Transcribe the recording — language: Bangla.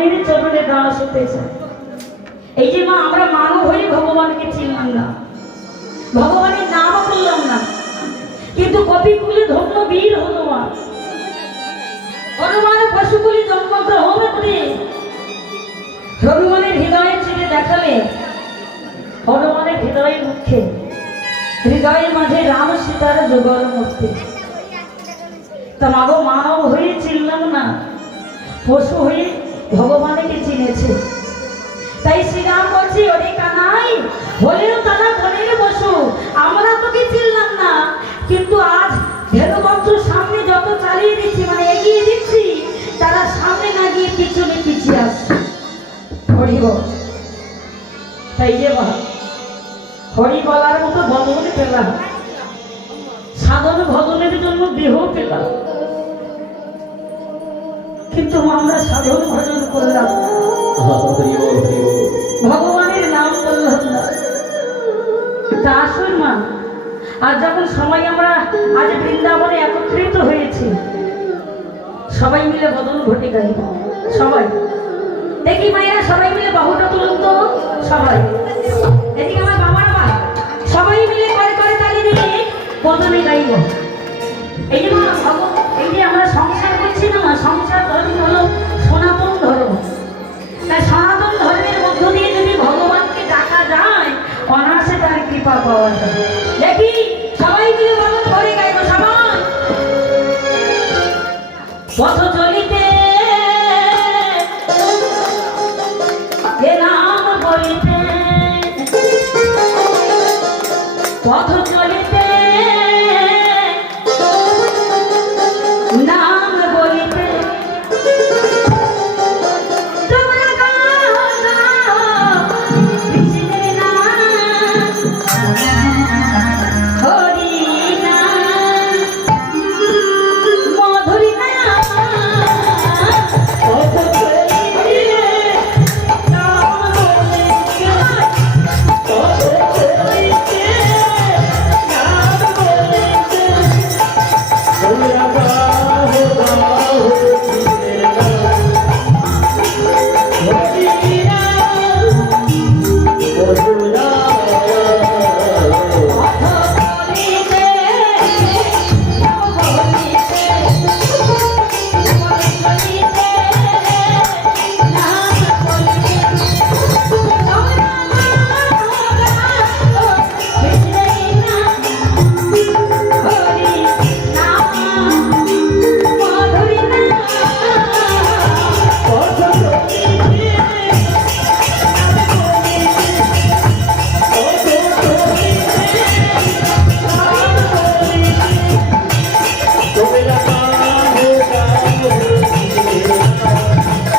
ভগবানের চরণে দাস হতে চায়। এই যে মা আমরা মানব হয়ে ভগবানকে চিনলাম না, ভগবানের নাম করলাম না, কিন্তু কপিকুলে ধন্য বীর হনুমান, হনুমান পশুকুলি জন্মগ্রহণ করে হনুমানের হৃদয়ে চিনে দেখালে, হনুমানের হৃদয়ের মুখে হৃদয়ের মাঝে রাম সীতার যুগল মূর্তি। তা মাগো মানব হয়ে চিনলাম না, পশু হয়ে ভগবানকে চিনেছে। তাই শ্রীরাম বলছে, ওরে কানাই, হলেও তারা বনের পশু, আমরা তোকে চিনলাম না, কিন্তু আজ ধেনুবজ্র সামনে যত চালিয়ে দিচ্ছি, মানে এগিয়ে দিচ্ছি, তারা সামনে না গিয়ে পিছনে পিছিয়ে আসছে। হরি বল। তাই যে বা হরি বলার মতো বদন পেলাম, সাধন ভজনের জন্য দেহ পেলাম, কিন্তু আমরা সাধন ভজন করলাম, ভগবানের নাম করলাম না। তা আসুন মা, আজ যখন সময় আমরা আজ বৃন্দাবনে একত্রিত হয়েছি, সবাই মিলে বদন ঘটে গাইব। সবাই দেখি মায়েরা, সবাই মিলে বাহুটা তুলুন তো, সবাই এদিকে আমার বাবার মা, সবাই মিলে করে করে তালি দিয়ে বদনে গাইব। এই যে মা এই যে আমরা সংসার করছি না মা, সংসার ধর্ম হলো সনাতন ধর্ম। তাই সনাতন ধর্মের মধ্য দিয়ে যদি ভগবানকে ডাকা যায়, অনায়াসে তার কৃপা পাওয়া যায়। দেখি সবাই মিলে বদন করে গাইব। সবাই পথ চলিতে এ নাম বলিতে, পথ চলিতে নাম বলিতে, তোমরা গাও গাও কৃষ্ণের নাম, হরি নাম, মধুরী নাম, পথ চলিতে নাম বলিতে, পথ চলিতে নাম বলিতে, তোমরা গাও গাও কৃষ্ণের নাম, হরি নাম, মধুরী নাম, পথ চলিতে নাম বলিতে, পথ চলিতে নাম বলিতে, তোমরা গাও গাও কৃষ্ণের নাম, হরি নাম, মধুরী নাম, পথ চলিতে তোমরা গাও গাও কৃষ্ণের নাম।